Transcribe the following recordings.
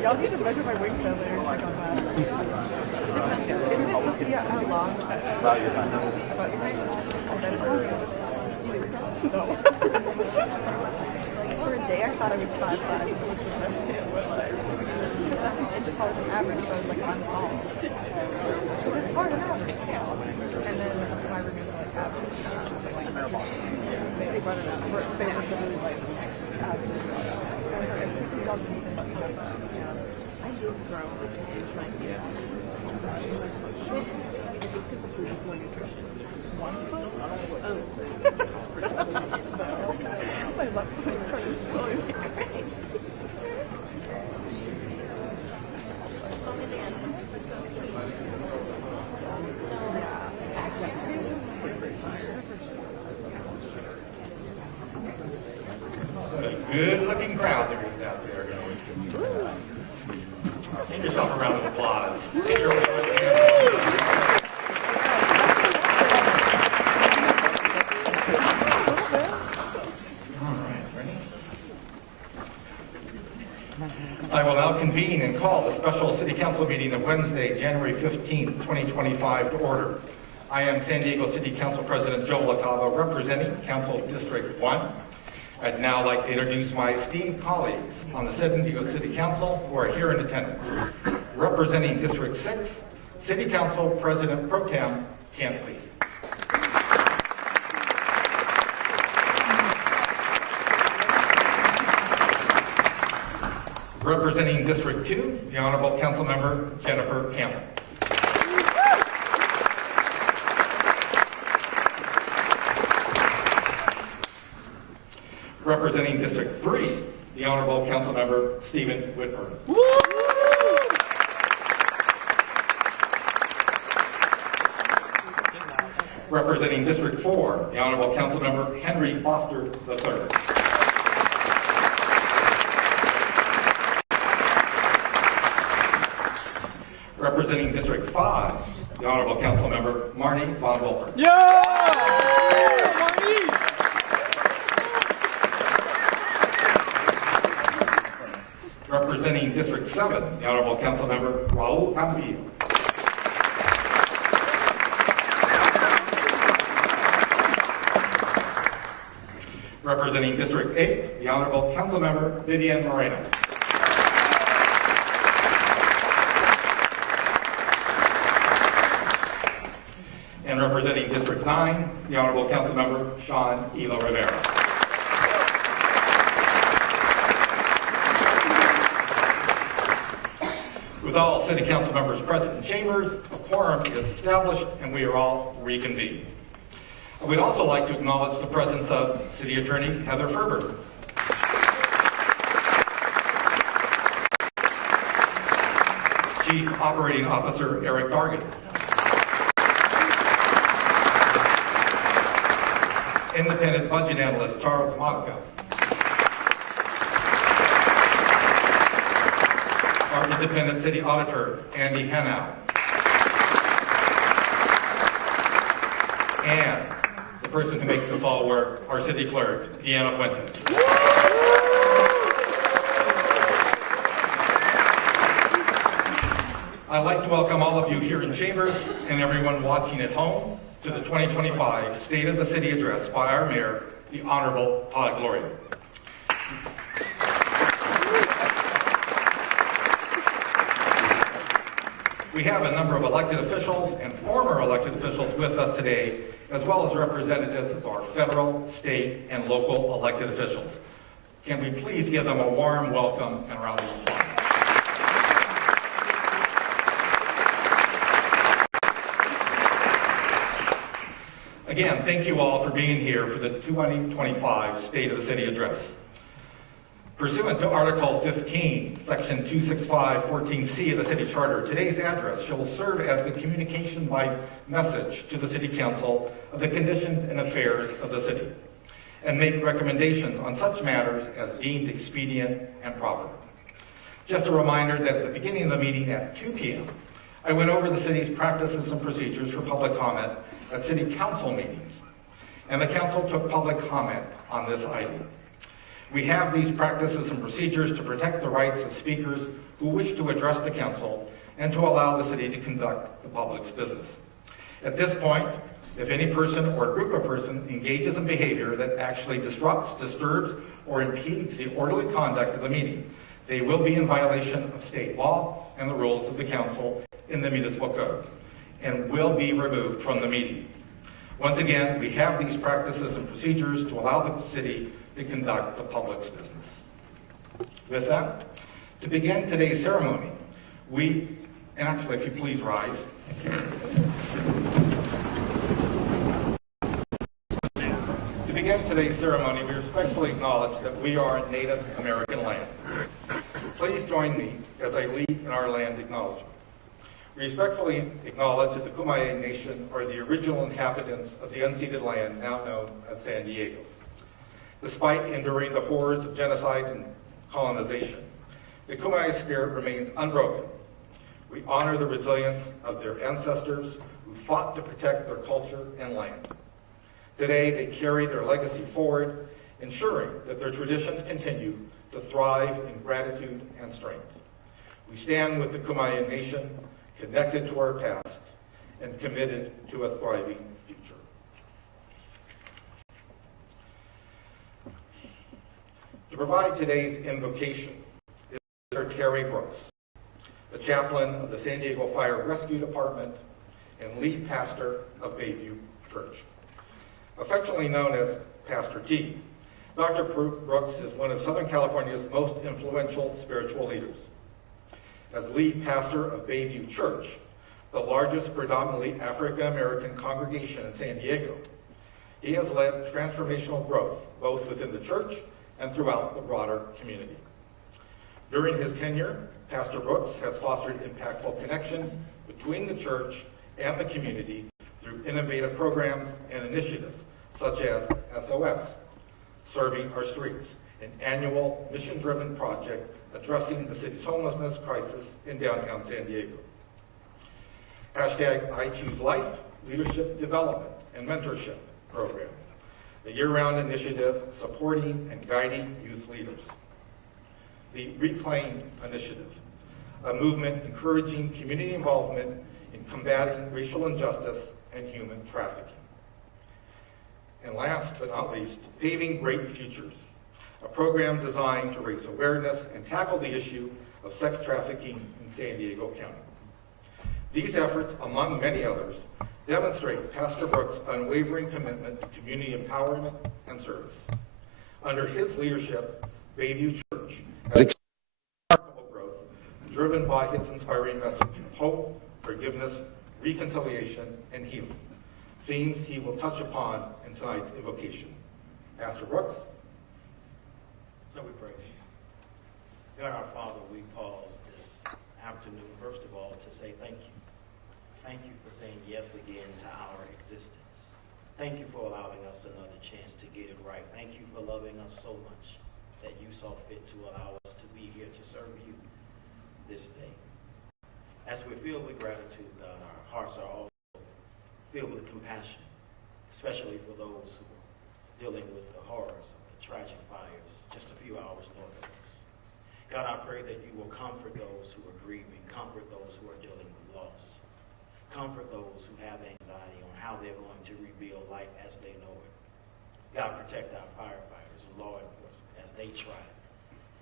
Y'all need to measure my wingspan later. Check on that. Isn't it supposed to be how long? About your height. About your height? No. For a day, I thought I was 5'5". It was the best day of my life. Because that's an inch taller than average, so I was like, I'm tall. Because it's hard enough. And then my roommates were like, average. They brought it up. They were really like, average. I did grow my hair. 1 foot? Oh. My left foot is slowly crazy. What a good-looking crowd there is out there. Give yourself a round of applause. Get your hand. I will now convene and call the special City Council meeting of Wednesday, January 15th, 2025 to order. I am San Diego City Council President Joe LaCava, representing Council District 1. I'd now like to introduce my esteemed colleagues on the San Diego City Council who are here in attendance. Representing District 6, City Council President Pro Tem Kent Lee. Representing District 2, the Honorable Councilmember Jennifer Campbell. Representing District 3, the Honorable Councilmember Stephen Whitburn. Representing District 4, the Honorable Councilmember Henry Foster III. Representing District 5, the Honorable Councilmember Marnie Von Wolper. Yeah! Marnie! Representing District 7, the Honorable Councilmember Raul Campillo. Representing District 8, the Honorable Councilmember Vivian Moreno. And representing District 9, the Honorable Councilmember Sean Elo Rivera. With all City Council members present in chambers, a quorum is established and we are all reconvened. We'd also like to acknowledge the presence of City Attorney Heather Ferber. Chief Operating Officer Eric Dargan. Independent Budget Analyst Charles Monica. Our Independent City Auditor Andy Hanau. And the person who makes this all work, our City Clerk, Deanna Fuentes. I'd like to welcome all of you here in chambers and everyone watching at home to the 2025 State of the City Address by our Mayor, the Honorable Todd Gloria. We have a number of elected officials and former elected officials with us today, as well as representatives of our federal, state, and local elected officials. Can we please give them a warm welcome and a round of applause? Again, thank you all for being here for the 2025 State of the City Address. Pursuant to Article 15, Section 265-14C of the City Charter, today's address shall serve as the communication by message to the City Council of the conditions and affairs of the city, and make recommendations on such matters as deemed expedient and proper. Just a reminder that at the beginning of the meeting at 2 p.m., I went over the city's practices and procedures for public comment at City Council meetings, and the Council took public comment on this item. We have these practices and procedures to protect the rights of speakers who wish to address the council and to allow the city to conduct the public's business. At this point, if any person or group of persons engages in behavior that actually disrupts, disturbs, or impedes the orderly conduct of the meeting, they will be in violation of state law and the rules of the council in the municipal code and will be removed from the meeting. Once again, we have these practices and procedures to allow the city to conduct the public's business. With that, to begin today's ceremony, and actually, if you please rise. To begin today's ceremony, we respectfully acknowledge that we are in Native American land. Please join me as I lead in our land acknowledgement. We respectfully acknowledge that the Kumeyaay Nation are the original inhabitants of the unceded land now known as San Diego. Despite enduring the horrors of genocide and colonization, the Kumeyaay spirit remains unbroken. We honor the resilience of their ancestors who fought to protect their culture and land. Today, they carry their legacy forward, ensuring that their traditions continue to thrive in gratitude and strength. We stand with the Kumeyaay Nation, connected to our past, and committed to a thriving future. To provide today's invocation is Mr. Terry Brooks, the chaplain of the San Diego Fire Rescue Department and lead pastor of Bayview Church. Affectionately known as Pastor T, Dr. Brooks is one of Southern California's most influential spiritual leaders. As lead pastor of Bayview Church, the largest predominantly African-American congregation in San Diego, he has led transformational growth both within the church and throughout the broader community. During his tenure, Pastor Brooks has fostered impactful connections between the church and the community through innovative programs and initiatives such as SOS, Serving Our Streets, an annual mission-driven project addressing the city's homelessness crisis in downtown San Diego. Hashtag I Choose Life, Leadership Development and Mentorship Program, a year-round initiative supporting and guiding youth leaders. The Reclaim Initiative, a movement encouraging community involvement in combating racial injustice and human trafficking. And last but not least, Paving Great Futures, a program designed to raise awareness and tackle the issue of sex trafficking in San Diego County. These efforts, among many others, demonstrate Pastor Brooks' unwavering commitment to community empowerment and service. Under his leadership, Bayview Church has achieved remarkable growth, driven by its inspiring message of hope, forgiveness, reconciliation, and healing, themes he will touch upon in tonight's invocation. Pastor Brooks. So we pray. God our Father, we pause this afternoon, first of all, to say thank you. Thank you for saying yes again to our existence. Thank you for allowing us another chance to get it right. Thank you for loving us so much that you saw fit to allow us to be here to serve you this day. As we're filled with gratitude, God, our hearts are also filled with compassion, especially for those who are dealing with the horrors of the tragic fires just a few hours north of us. God, I pray that you will comfort those who are grieving, comfort those who are dealing with loss, comfort those who have anxiety on how they're going to rebuild life as they know it. God, protect our firefighters and law enforcement as they try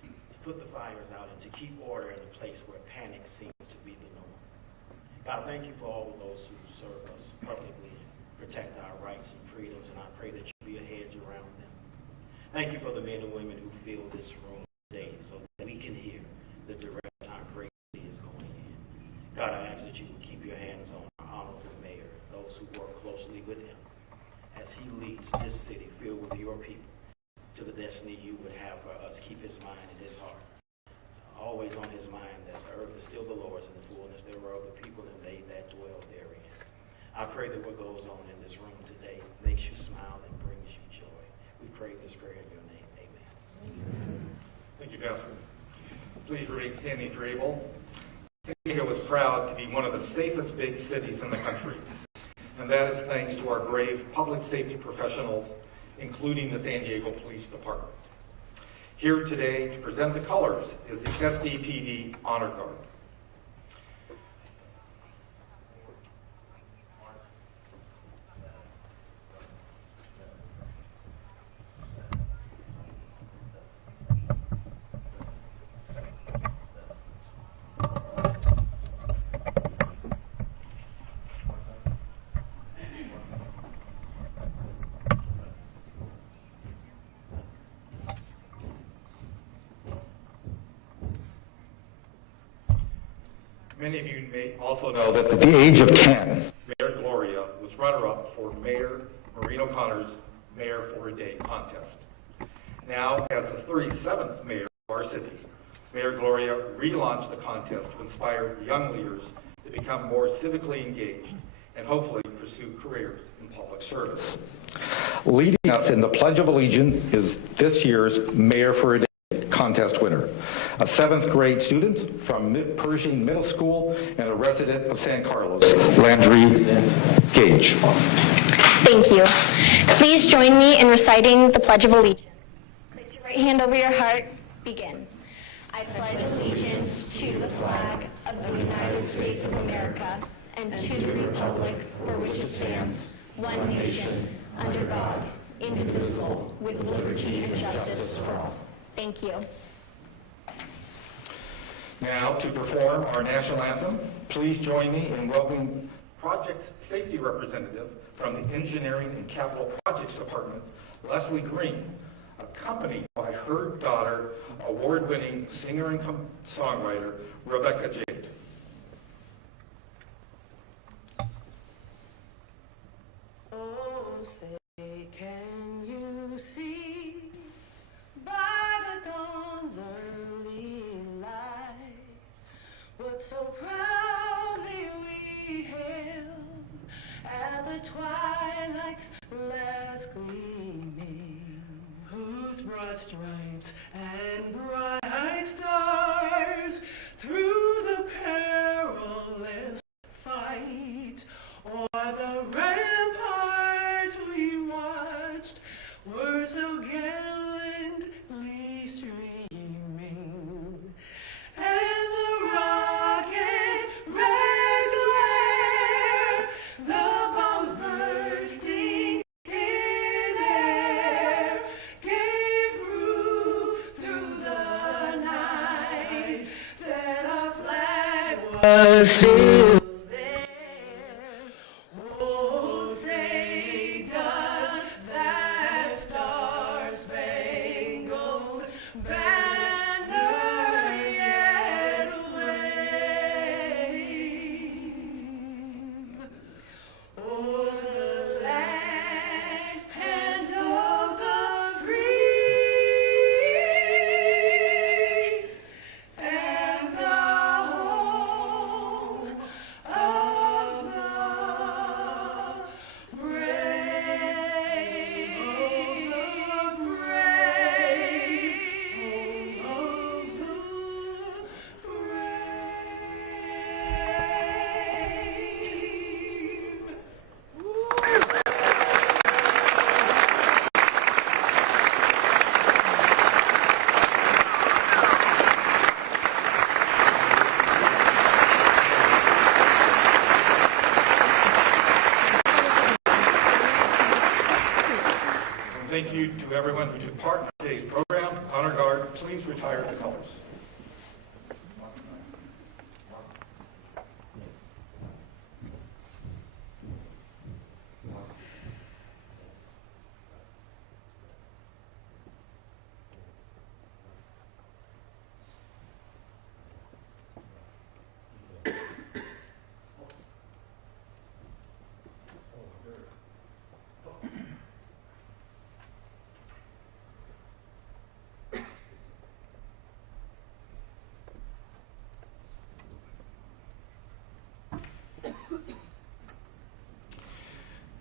to put the fires out and to keep order in a place where panic seems to be the norm. God, thank you for all of those who serve us publicly and protect our rights and freedoms, and I pray that you be a hedge around them. Thank you for the men and women who fill this room today so that we can hear the direction our great city is going in. God, I ask that you would keep your hands on our honorable mayor, those who work closely with him as he leads this city filled with your people to the destiny you would have for us. Keep his mind and his heart always on his mind that the earth is still the Lord's and the fullness thereof, the people and they that dwell therein. I pray that what goes on in this room today makes you smile and brings you joy. We pray this prayer in your name. Amen. Thank you, Pastor. Please remain standing if you're able. San Diego is proud to be one of the safest big cities in the country, and that is thanks to our brave public safety professionals, including the San Diego Police Department. Here today to present the colors is the SDPD Honor Guard. Many of you may also know that at the age of 10, Mayor Gloria was runner-up for Mayor Maureen O'Connor's Mayor for a Day contest. Now, as the 37th mayor of our city, Mayor Gloria relaunched the contest to inspire young leaders to become more civically engaged and hopefully pursue careers in public service. Leading us in the Pledge of Allegiance is this year's Mayor for a Day contest winner, a 7th grade student from Pershing Middle School and a resident of San Carlos, Landry Gage. Thank you. Please join me in reciting the Pledge of Allegiance. Place your right hand over your heart. Begin. I pledge allegiance to the flag of the United States of America and to the republic for which it stands, one nation, under God, indivisible, with liberty and justice for all. Thank you. Now, to perform our national anthem, please join me in welcoming Project Safety Representative from the Engineering and Capital Projects Department, Leslie Green, accompanied by her daughter, award-winning singer and songwriter, Rebecca Jade. Oh, say, can you see by the dawn's early light what so proudly we hailed at the twilight's last gleaming, whose broad stripes and bright stars through the perilous fight o'er the ramparts we watched were so gallantly streaming, and the rocket's red glare, the bombs bursting in air, gave proof through the night that our flag was still there. Oh, say does that star-spangled banner yet wave o'er the land and of the free, and the home of the Thank you to everyone who took part in today's program. Honor Guard, please retire the colors.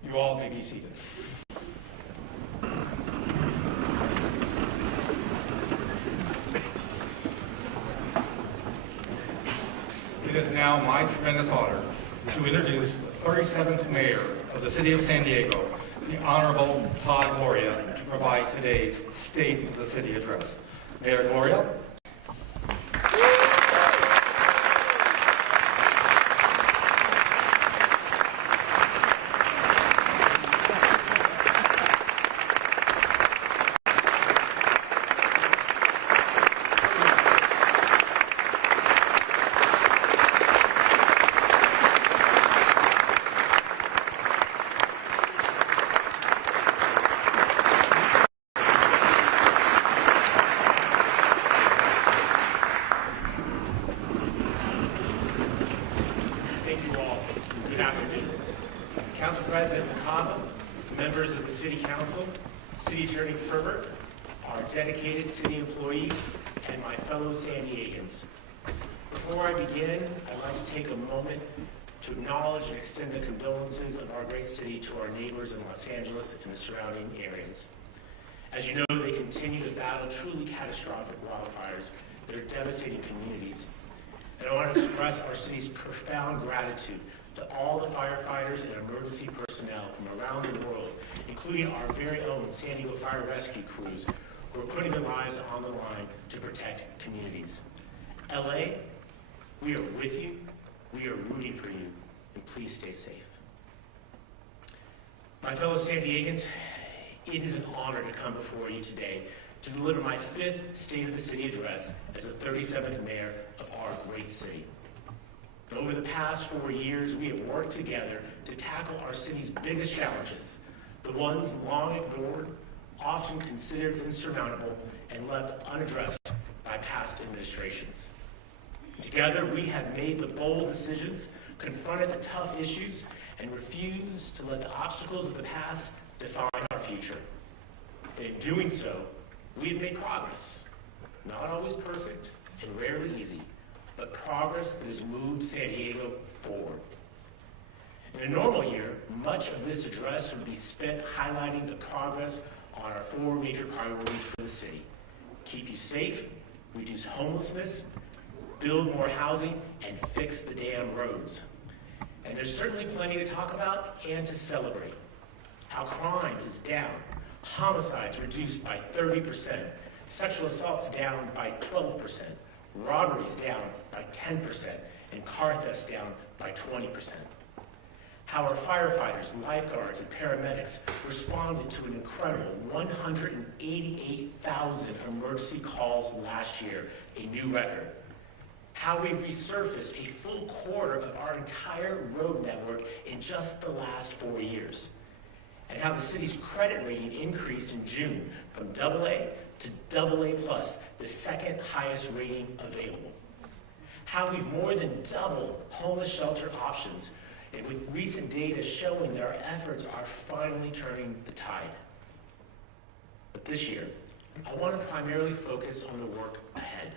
You all may be seated. It is now my tremendous honor to introduce the 37th Mayor of the City of San Diego, the Honorable Todd Gloria, to provide today's State of the City address. Mayor Gloria. Thank you all. Good afternoon. Council President McCabe, members of the City Council, City Attorney Herbert, our dedicated city employees, and my fellow San Diegans. Before I begin, I'd like to take a moment to acknowledge and extend the condolences of our great city to our neighbors in Los Angeles and the surrounding areas. As you know, they continue to battle truly catastrophic wildfires that are devastating communities. And I want to express our city's profound gratitude to all the firefighters and emergency personnel from around the world, including our very own San Diego Fire Rescue crews, who are putting their lives on the line to protect communities. LA, we are with you, we are rooting for you, and please stay safe. My fellow San Diegans, it is an honor to come before you today to deliver my 5th State of the City address as the 37th mayor of our great city. Over the past 4 years, we have worked together to tackle our city's biggest challenges, the ones long ignored, often considered insurmountable, and left unaddressed by past administrations. Together, we have made the bold decisions, confronted the tough issues, and refused to let the obstacles of the past define our future. In doing so, we have made progress, not always perfect and rarely easy, but progress that has moved San Diego forward. In a normal year, much of this address would be spent highlighting the progress on our 4 major priorities for the city: keep you safe, reduce homelessness, build more housing, and fix the damn roads. And there's certainly plenty to talk about and to celebrate. How crime is down, homicides reduced by 30%, sexual assaults down by 12%, robberies down by 10%, and car thefts down by 20%. How our firefighters, lifeguards, and paramedics responded to an incredible 188,000 emergency calls last year, a new record. How we resurfaced a full quarter of our entire road network in just the last 4 years. And how the city's credit rating increased in June from AA to AA+, the second highest rating available. How we've more than doubled homeless shelter options, and with recent data showing that our efforts are finally turning the tide. But this year, I want to primarily focus on the work ahead.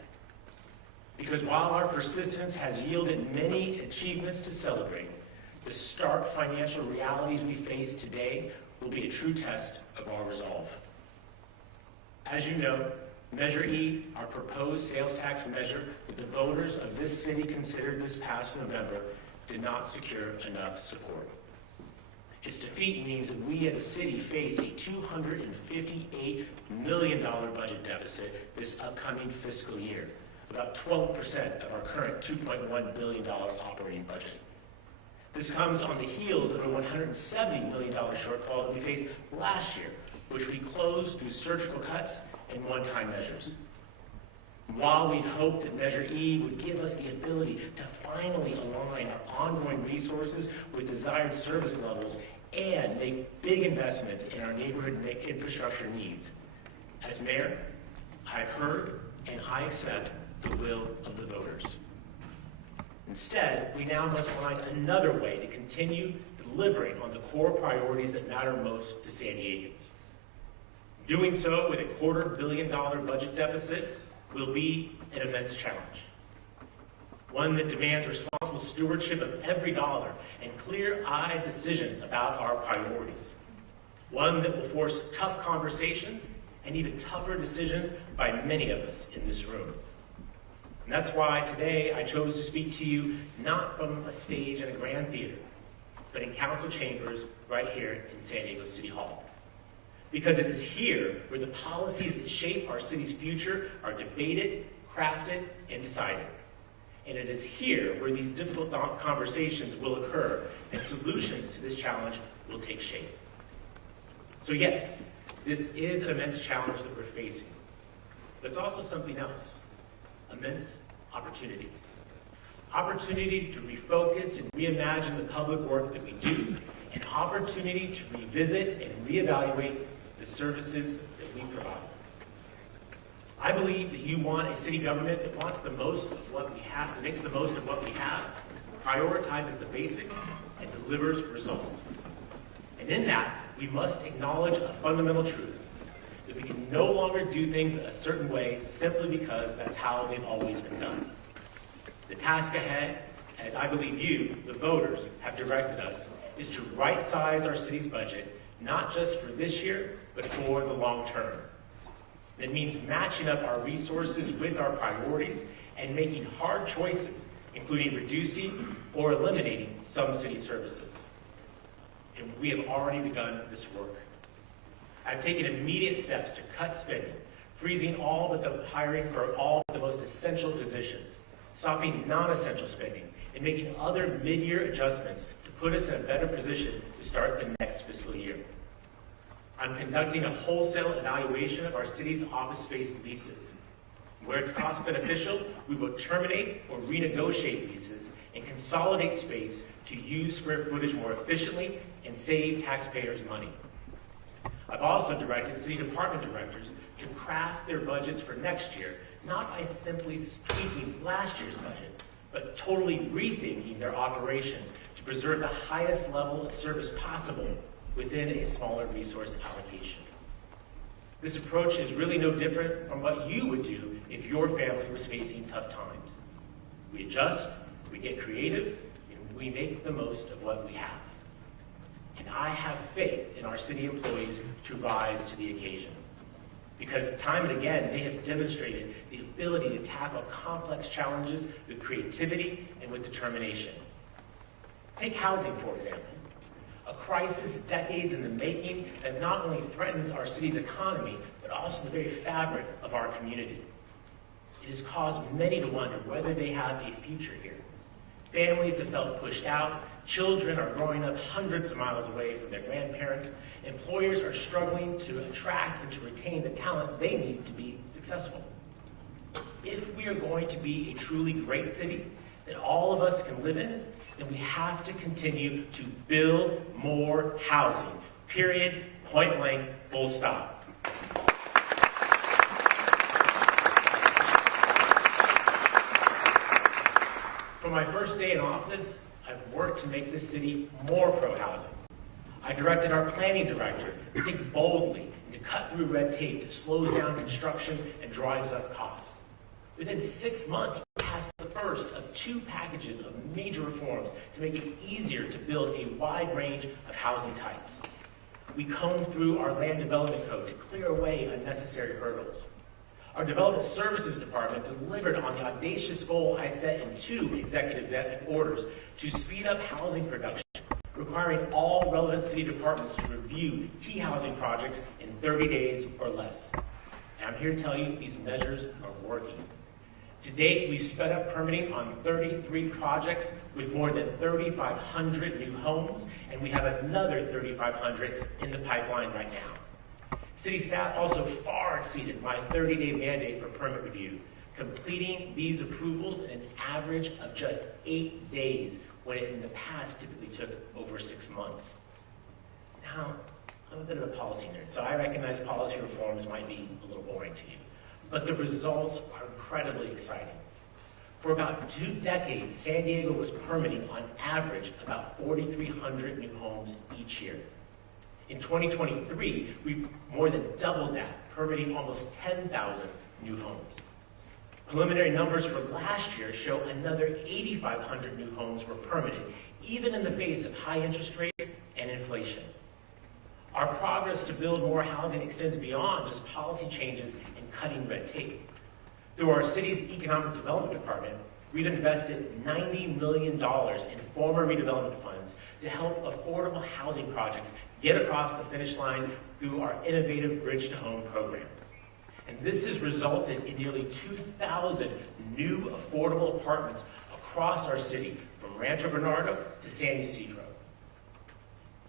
Because while our persistence has yielded many achievements to celebrate, the stark financial realities we face today will be a true test of our resolve. As you know, Measure E, our proposed sales tax measure that the voters of this city considered this past November, did not secure enough support. Its defeat means that we as a city face a $258 million budget deficit this upcoming fiscal year, about 12% of our current $2.1 billion operating budget. This comes on the heels of a $170 million shortfall that we faced last year, which we closed through surgical cuts and one-time measures. While we hoped that Measure E would give us the ability to finally align our ongoing resources with desired service levels and make big investments in our neighborhood infrastructure needs, as mayor, I've heard and I accept the will of the voters. Instead, we now must find another way to continue delivering on the core priorities that matter most to San Diegans. Doing so with a $250 million budget deficit will be an immense challenge. One that demands responsible stewardship of every dollar and clear-eyed decisions about our priorities. One that will force tough conversations and even tougher decisions by many of us in this room. And that's why today I chose to speak to you not from a stage in a grand theater, but in council chambers right here in San Diego City Hall. because it is here where the policies that shape our city's future are debated, crafted, and decided. And it is here where these difficult conversations will occur and solutions to this challenge will take shape. So yes, this is an immense challenge that we're facing, but it's also something else, immense opportunity. Opportunity to refocus and reimagine the public work that we do, an opportunity to revisit and reevaluate the services that we provide. I believe that you want a city government that wants the most of what we have, that makes the most of what we have, prioritizes the basics, and delivers results. And in that, we must acknowledge a fundamental truth, that we can no longer do things a certain way simply because that's how they've always been done. The task ahead, as I believe you, the voters, have directed us, is to right-size our city's budget, not just for this year, but for the long term. It means matching up our resources with our priorities and making hard choices, including reducing or eliminating some city services. And we have already begun this work. I've taken immediate steps to cut spending, freezing all but the hiring for all the most essential positions, stopping non-essential spending, and making other mid-year adjustments to put us in a better position to start the next fiscal year. I'm conducting a wholesale evaluation of our city's office space leases. Where it's cost beneficial, we will terminate or renegotiate leases and consolidate space to use square footage more efficiently and save taxpayers money. I've also directed city department directors to craft their budgets for next year, not by simply tweaking last year's budget, but totally rethinking their operations to preserve the highest level of service possible within a smaller resource allocation. This approach is really no different from what you would do if your family was facing tough times. We adjust, we get creative, and we make the most of what we have. And I have faith in our city employees to rise to the occasion. Because time and again, they have demonstrated the ability to tackle complex challenges with creativity and with determination. Take housing, for example. A crisis decades in the making that not only threatens our city's economy, but also the very fabric of our community. It has caused many to wonder whether they have a future here. Families have felt pushed out, children are growing up hundreds of miles away from their grandparents, employers are struggling to attract and to retain the talent they need to be successful. If we are going to be a truly great city that all of us can live in, then we have to continue to build more housing. Period, point blank, full stop. From my first day in office, I've worked to make this city more pro-housing. I directed our planning director to think boldly and to cut through red tape that slows down construction and drives up costs. Within 6 months, we passed the first of 2 packages of major reforms to make it easier to build a wide range of housing types. We combed through our land development code to clear away unnecessary hurdles. Our development services department delivered on the audacious goal I set in 2 executive orders to speed up housing production, requiring all relevant city departments to review key housing projects in 30 days or less. And I'm here to tell you these measures are working. To date, we've sped up permitting on 33 projects with more than 3,500 new homes, and we have another 3,500 in the pipeline right now. City staff also far exceeded my 30-day mandate for permit review, completing these approvals in an average of just 8 days, when it in the past typically took over 6 months. Now, I'm a bit of a policy nerd, so I recognize policy reforms might be a little boring to you, but the results are incredibly exciting. For about 2 decades, San Diego was permitting on average about 4,300 new homes each year. In 2023, we more than doubled that, permitting almost 10,000 new homes. Preliminary numbers for last year show another 8,500 new homes were permitted, even in the face of high interest rates and inflation. Our progress to build more housing extends beyond just policy changes and cutting red tape. Through our city's economic development department, we've invested $90 million in former redevelopment funds to help affordable housing projects get across the finish line through our innovative Bridge to Home program. And this has resulted in nearly 2,000 new affordable apartments across our city, from Rancho Bernardo to San Ysidro.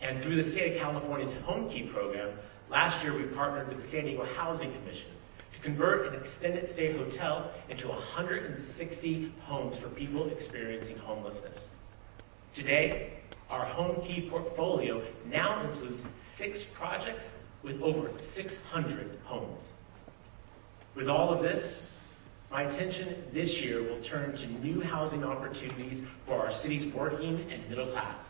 And through the state of California's Home Key program, last year we partnered with the San Diego Housing Commission to convert an extended stay hotel into 160 homes for people experiencing homelessness. Today, our Home Key portfolio now includes 6 projects with over 600 homes. With all of this, my attention this year will turn to new housing opportunities for our city's working and middle class,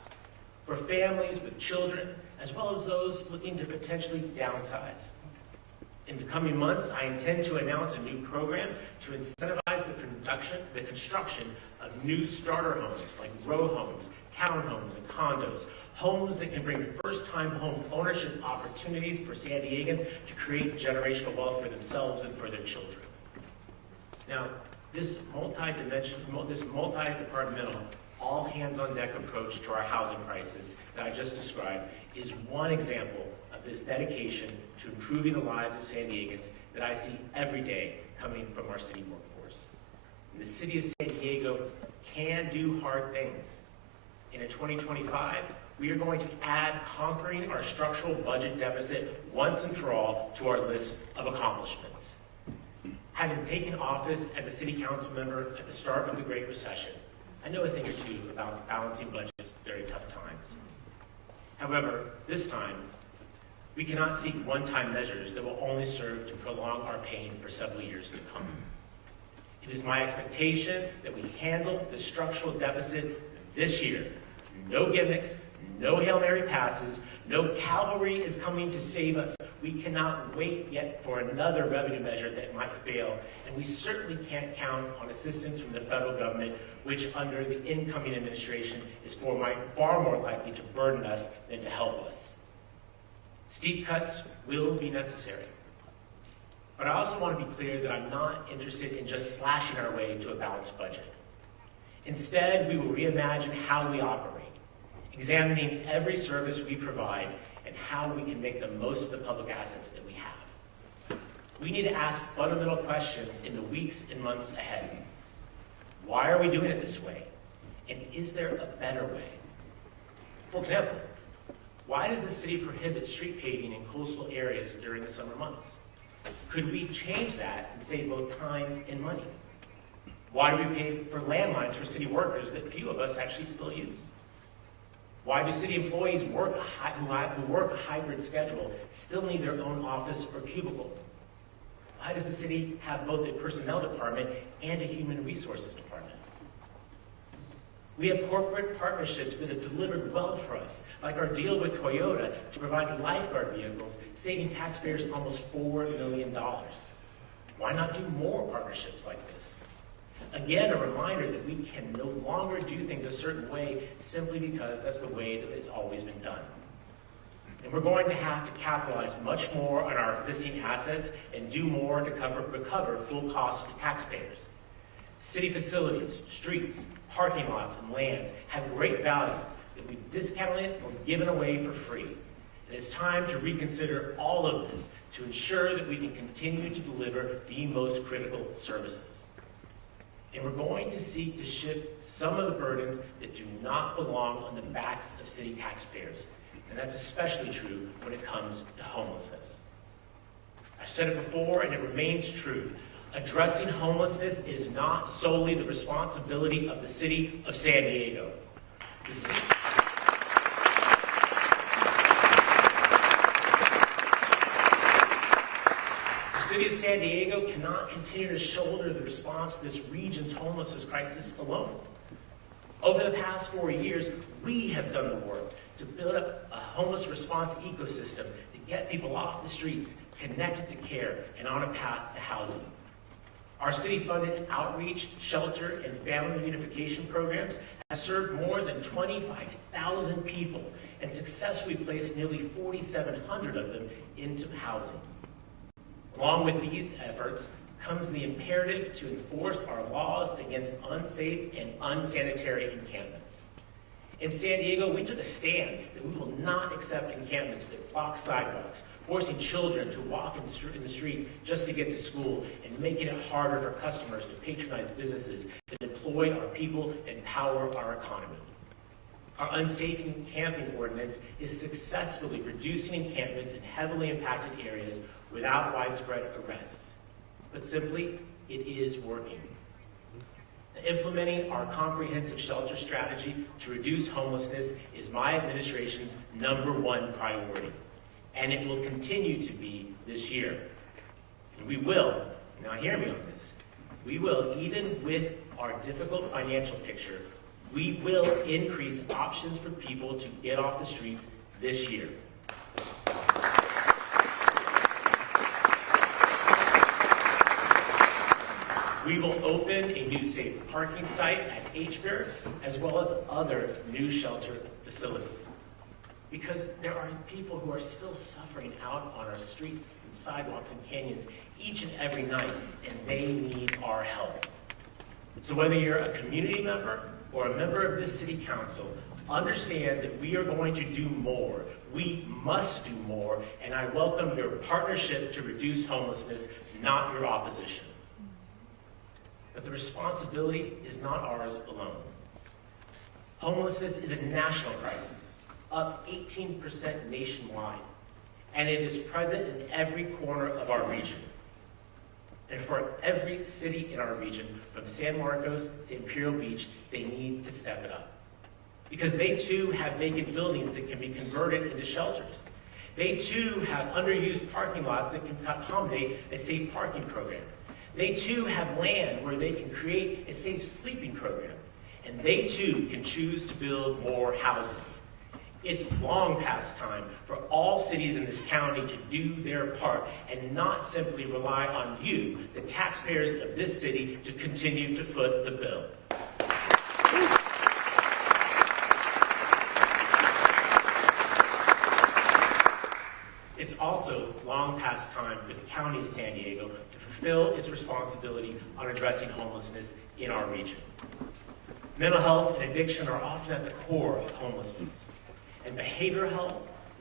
for families with children, as well as those looking to potentially downsize. In the coming months, I intend to announce a new program to incentivize the construction of new starter homes, like row homes, townhomes, and condos, homes that can bring first-time home ownership opportunities for San Diegans to create generational wealth for themselves and for their children. Now, this multi-departmental, all-hands-on-deck approach to our housing crisis that I just described is one example of this dedication to improving the lives of San Diegans that I see every day coming from our city workforce. And the city of San Diego can do hard things. In 2025, we are going to add conquering our structural budget deficit once and for all to our list of accomplishments. Having taken office as a city council member at the start of the Great Recession, I know a thing or two about balancing budgets during tough times. However, this time, we cannot seek one-time measures that will only serve to prolong our pain for several years to come. It is my expectation that we handle the structural deficit this year. No gimmicks, no Hail Mary passes, no cavalry is coming to save us. We cannot wait yet for another revenue measure that might fail, and we certainly can't count on assistance from the federal government, which under the incoming administration is far more likely to burden us than to help us. Steep cuts will be necessary. But I also want to be clear that I'm not interested in just slashing our way to a balanced budget. Instead, we will reimagine how we operate, examining every service we provide and how we can make the most of the public assets that we have. We need to ask fundamental questions in the weeks and months ahead. Why are we doing it this way? And is there a better way? For example, why does the city prohibit street paving in coastal areas during the summer months? Could we change that and save both time and money? Why do we pay for landlines for city workers that few of us actually still use? Why do city employees who work a hybrid schedule still need their own office or cubicle? Why does the city have both a personnel department and a human resources department? We have corporate partnerships that have delivered well for us, like our deal with Toyota to provide lifeguard vehicles, saving taxpayers almost $4 million. Why not do more partnerships like this? Again, a reminder that we can no longer do things a certain way simply because that's the way that it's always been done. And we're going to have to capitalize much more on our existing assets and do more to recover full costs to taxpayers. City facilities, streets, parking lots, and lands have great value that we've discounted or given away for free. And it's time to reconsider all of this to ensure that we can continue to deliver the most critical services. And we're going to seek to shift some of the burdens that do not belong on the backs of city taxpayers. And that's especially true when it comes to homelessness. I've said it before, and it remains true. Addressing homelessness is not solely the responsibility of the city of San Diego. The city of San Diego cannot continue to shoulder the response to this region's homelessness crisis alone. Over the past 4 years, we have done the work to build up a homeless response ecosystem to get people off the streets, connected to care, and on a path to housing. Our city-funded outreach, shelter, and family reunification programs have served more than 25,000 people and successfully placed nearly 4,700 of them into housing. Along with these efforts comes the imperative to enforce our laws against unsafe and unsanitary encampments. In San Diego, we took a stand that we will not accept encampments that block sidewalks, forcing children to walk in the street just to get to school, and making it harder for customers to patronize businesses that employ our people and power our economy. Our unsafe camping ordinance is successfully reducing encampments in heavily impacted areas without widespread arrests. But simply, it is working. Implementing our comprehensive shelter strategy to reduce homelessness is my administration's #1 priority, and it will continue to be this year. And we will, now hear me on this, we will, even with our difficult financial picture, we will increase options for people to get off the streets this year. We will open a new safe parking site at H-Bears, as well as other new shelter facilities. Because there are people who are still suffering out on our streets and sidewalks and canyons each and every night, and they need our help. So whether you're a community member or a member of this city council, understand that we are going to do more. We must do more, and I welcome your partnership to reduce homelessness, not your opposition. But the responsibility is not ours alone. Homelessness is a national crisis, up 18% nationwide, and it is present in every corner of our region. And for every city in our region, from San Marcos to Imperial Beach, they need to step it up. Because they too have vacant buildings that can be converted into shelters. They too have underused parking lots that can accommodate a safe parking program. They too have land where they can create a safe sleeping program. And they too can choose to build more housing. It's long past time for all cities in this county to do their part and not simply rely on you, the taxpayers of this city, to continue to foot the bill. It's also long past time for the County of San Diego to fulfill its responsibility on addressing homelessness in our region. Mental health and addiction are often at the core of homelessness. And behavioral health,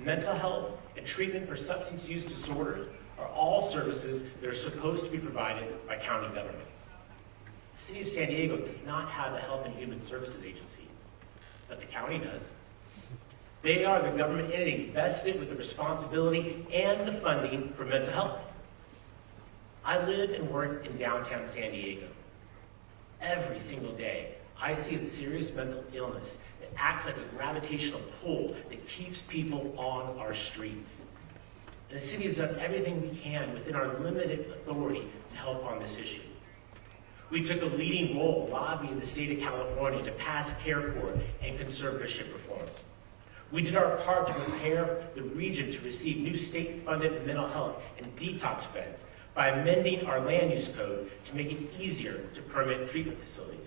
mental health, and treatment for substance use disorders are all services that are supposed to be provided by county government. The City of San Diego does not have a Health and Human Services Agency, but the county does. They are the government entity vested with the responsibility and the funding for mental health. I live and work in downtown San Diego. Every single day, I see the serious mental illness that acts like a gravitational pull that keeps people on our streets. And the city has done everything we can within our limited authority to help on this issue. We took a leading role lobbying the state of California to pass care court and conservatorship reform. We did our part to prepare the region to receive new state-funded mental health and detox beds by amending our land use code to make it easier to permit treatment facilities.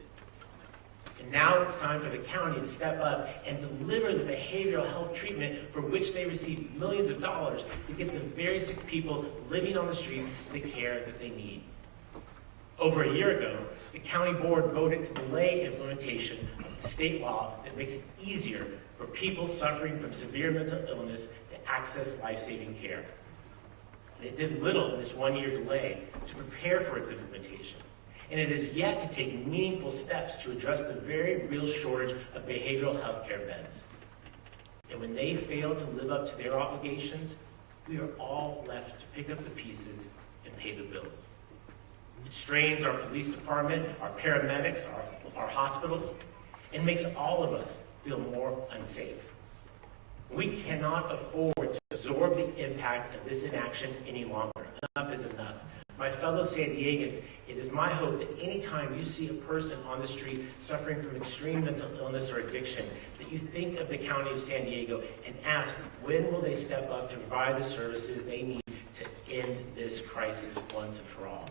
And now it's time for the county to step up and deliver the behavioral health treatment for which they receive millions of dollars to get the very sick people living on the streets the care that they need. Over a year ago, the county board voted to delay implementation of the state law that makes it easier for people suffering from severe mental illness to access life-saving care. And it did little in this one-year delay to prepare for its implementation. And it is yet to take meaningful steps to address the very real shortage of behavioral health care beds. And when they fail to live up to their obligations, we are all left to pick up the pieces and pay the bills. It strains our police department, our paramedics, our hospitals, and makes all of us feel more unsafe. We cannot afford to absorb the impact of this inaction any longer. Enough is enough. My fellow San Diegans, it is my hope that anytime you see a person on the street suffering from extreme mental illness or addiction, that you think of the County of San Diego and ask, when will they step up to provide the services they need to end this crisis once and for all?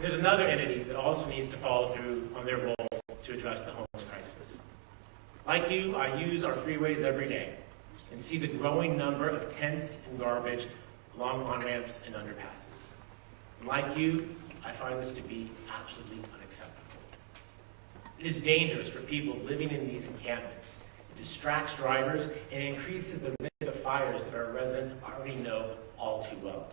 There's another entity that also needs to follow through on their role to address the homeless crisis. Like you, I use our freeways every day and see the growing number of tents and garbage along on-ramps and underpasses. And like you, I find this to be absolutely unacceptable. It is dangerous for people living in these encampments. It distracts drivers and increases the risk of fires that our residents already know all too well.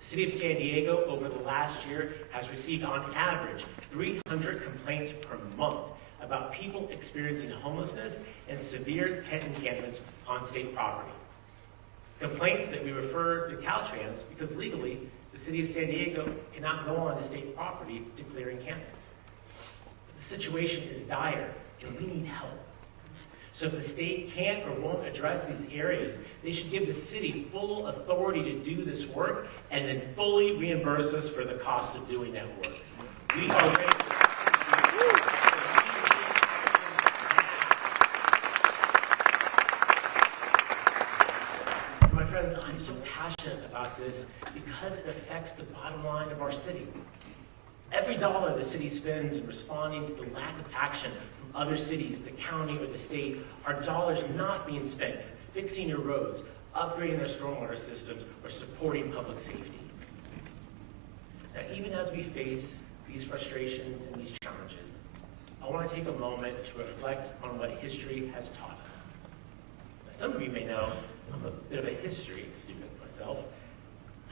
The City of San Diego, over the last year, has received on average 300 complaints per month about people experiencing homelessness and severe tent encampments on state property. Complaints that we refer to Caltrans because legally, the City of San Diego cannot go on to state property to clear encampments. The situation is dire, and we need help. So if the state can't or won't address these areas, they should give the city full authority to do this work and then fully reimburse us for the cost of doing that work. We are ready. My friends, I'm so passionate about this because it affects the bottom line of our city. Every dollar the city spends in responding to the lack of action from other cities, the county, or the state are dollars not being spent fixing your roads, upgrading our stormwater systems, or supporting public safety. Now, even as we face these frustrations and these challenges, I want to take a moment to reflect on what history has taught us. Some of you may know I'm a bit of a history student myself.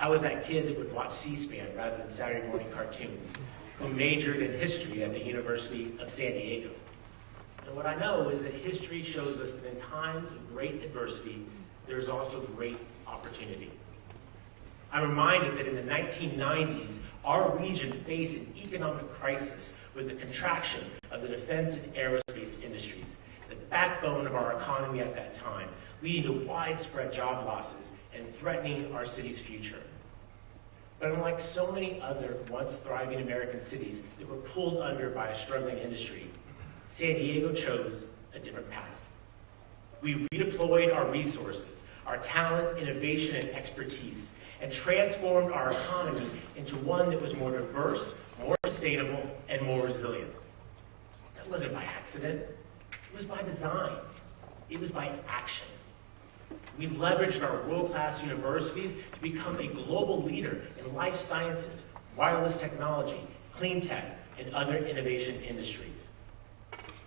I was that kid that would watch C-SPAN rather than Saturday morning cartoons, who majored in history at the University of San Diego. And what I know is that history shows us that in times of great adversity, there is also great opportunity. I'm reminded that in the 1990s, our region faced an economic crisis with the contraction of the defense and aerospace industries, the backbone of our economy at that time, leading to widespread job losses and threatening our city's future. But unlike so many other once thriving American cities that were pulled under by a struggling industry, San Diego chose a different path. We redeployed our resources, our talent, innovation, and expertise, and transformed our economy into one that was more diverse, more sustainable, and more resilient. That wasn't by accident. It was by design. It was by action. We leveraged our world-class universities to become a global leader in life sciences, wireless technology, clean tech, and other innovation industries.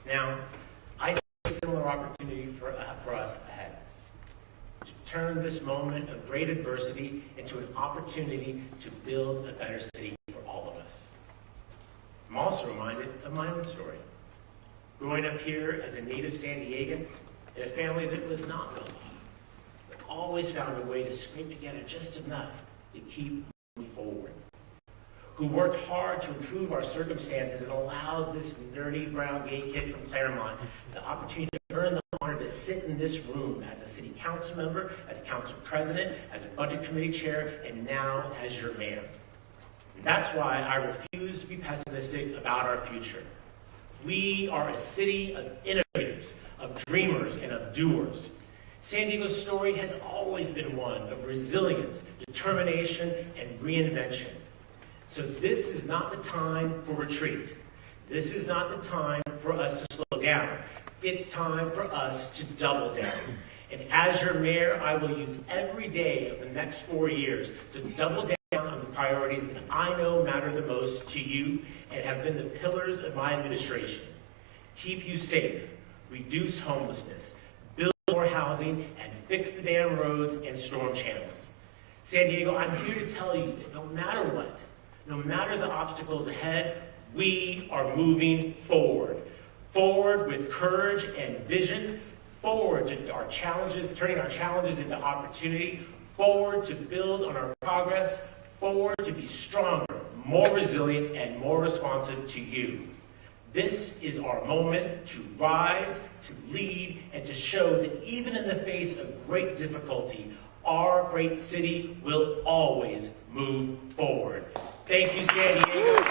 Now, I see a similar opportunity for us ahead, to turn this moment of great adversity into an opportunity to build a better city for all of us. I'm also reminded of my own story. Growing up here as a native San Diegan, in a family that was not well off, but always found a way to scrape together just enough to keep moving forward. Who worked hard to improve our circumstances and allowed this nerdy brown gay kid from Claremont the opportunity to earn the honor to sit in this room as a city council member, as council president, as a budget committee chair, and now as your mayor. And that's why I refuse to be pessimistic about our future. We are a city of innovators, of dreamers, and of doers. San Diego's story has always been one of resilience, determination, and reinvention. So this is not the time for retreat. This is not the time for us to slow down. It's time for us to double down. And as your mayor, I will use every day of the next 4 years to double down on the priorities that I know matter the most to you and have been the pillars of my administration. Keep you safe, reduce homelessness, build more housing, and fix the damn roads and storm channels. San Diego, I'm here to tell you that no matter what, no matter the obstacles ahead, we are moving forward. Forward with courage and vision, forward to our challenges, turning our challenges into opportunity, forward to build on our progress, forward to be stronger, more resilient, and more responsive to you. This is our moment to rise, to lead, and to show that even in the face of great difficulty, our great city will always move forward. Thank you, San Diego.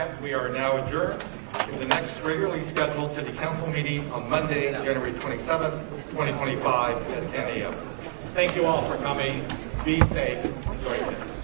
that, we are now adjourned to the next regularly scheduled city council meeting on Monday, January 27th, 2025 at 10 a.m. Thank you all for coming. Be safe. Enjoy your day.